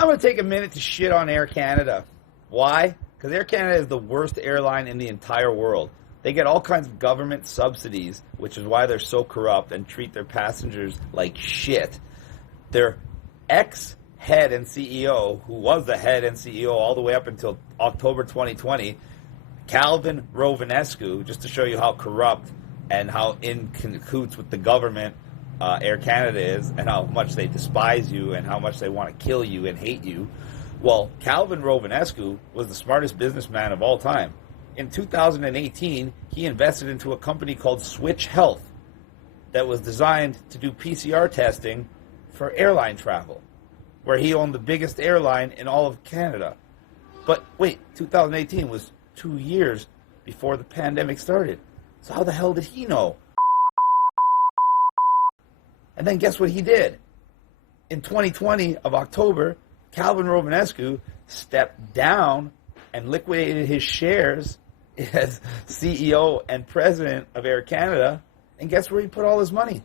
I'm going to take a minute to shit on Air Canada. Why? Because Air Canada is the worst airline in the entire world. They get all kinds of government subsidies, which is why they're so corrupt and treat their passengers like shit. Their ex-head and CEO, who was the head and CEO all the way up until October 2020, Calvin Rovinescu, just to show you how corrupt and how in cahoots with the government Air Canada is, and how much they despise you and how much they want to kill you and hate you. Well, Calvin Rovinescu was the smartest businessman of all time. In 2018, he invested into a company called Switch Health that was designed to do PCR testing for airline travel, where he owned the biggest airline in all of Canada. But wait, 2018 was 2 years before the pandemic started. So how the hell did he know? And then guess what he did? In 2020 of October, Calvin Rovinescu stepped down and liquidated his shares as CEO and president of Air Canada. And guess where he put all his money?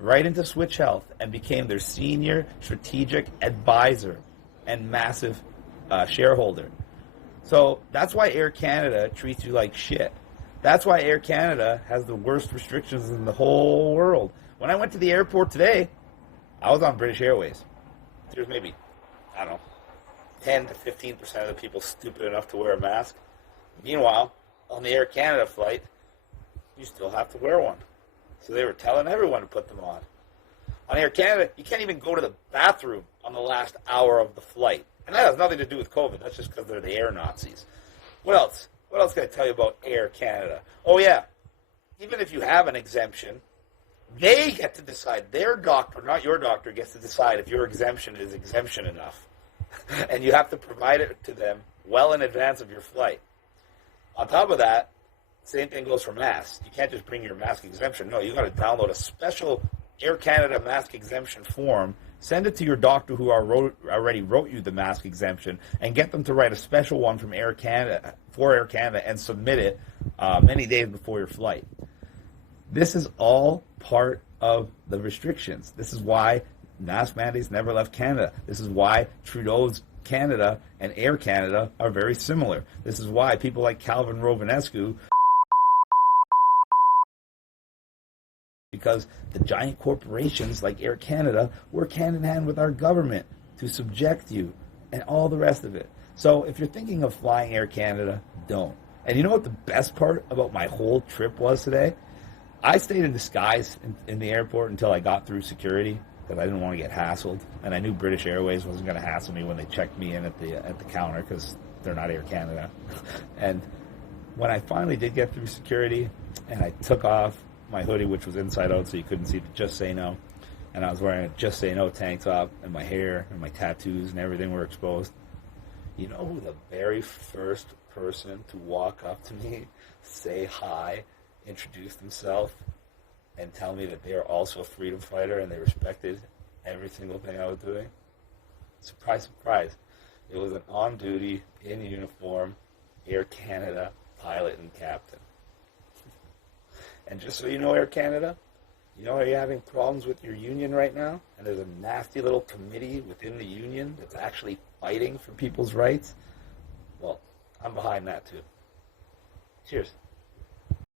Right into Switch Health, and became their senior strategic advisor and massive shareholder. So that's why Air Canada treats you like shit. That's why Air Canada has the worst restrictions in the whole world. When I went to the airport today, I was on British Airways. There's maybe, I don't know, 10 to 15% of the people stupid enough to wear a mask. Meanwhile, on the Air Canada flight, you still have to wear one. So they were telling everyone to put them on. On Air Canada, you can't even go to the bathroom on the last hour of the flight. And that has nothing to do with COVID. That's just because they're the air Nazis. What else? What else can I tell you about Air Canada? Oh, yeah. Even if you have an exemption, they get to decide. Their doctor, not your doctor, gets to decide if your exemption is exemption enough. And you have to provide it to them well in advance of your flight. On top of that, same thing goes for masks. You can't just bring your mask exemption. No, you got to download a special Air Canada mask exemption form, send it to your doctor who already wrote you the mask exemption, and get them to write a special one from Air Canada for Air Canada and submit it many days before your flight. This is all part of the restrictions. This is why mask mandates never left Canada. This is why Trudeau's Canada and Air Canada are very similar. This is why people like Calvin Rovinescu, because the giant corporations like Air Canada work hand in hand with our government to subject you and all the rest of it. So if you're thinking of flying Air Canada, don't. And you know what the best part about my whole trip was today? I stayed in disguise in the airport until I got through security because I didn't want to get hassled. And I knew British Airways wasn't going to hassle me when they checked me in at the counter because they're not Air Canada. And when I finally did get through security and I took off my hoodie, which was inside out so you couldn't see the Just Say No, and I was wearing a Just Say No tank top, and my hair and my tattoos and everything were exposed, you know who the very first person to walk up to me, say hi, introduce themselves, and tell me that they are also a freedom fighter and they respected every single thing I was doing? Surprise, surprise. It was an on-duty, in uniform, Air Canada pilot and captain. And just so you know, Air Canada, you know, are you having problems with your union right now? And there's a nasty little committee within the union that's actually fighting for people's rights? Well, I'm behind that too. Cheers.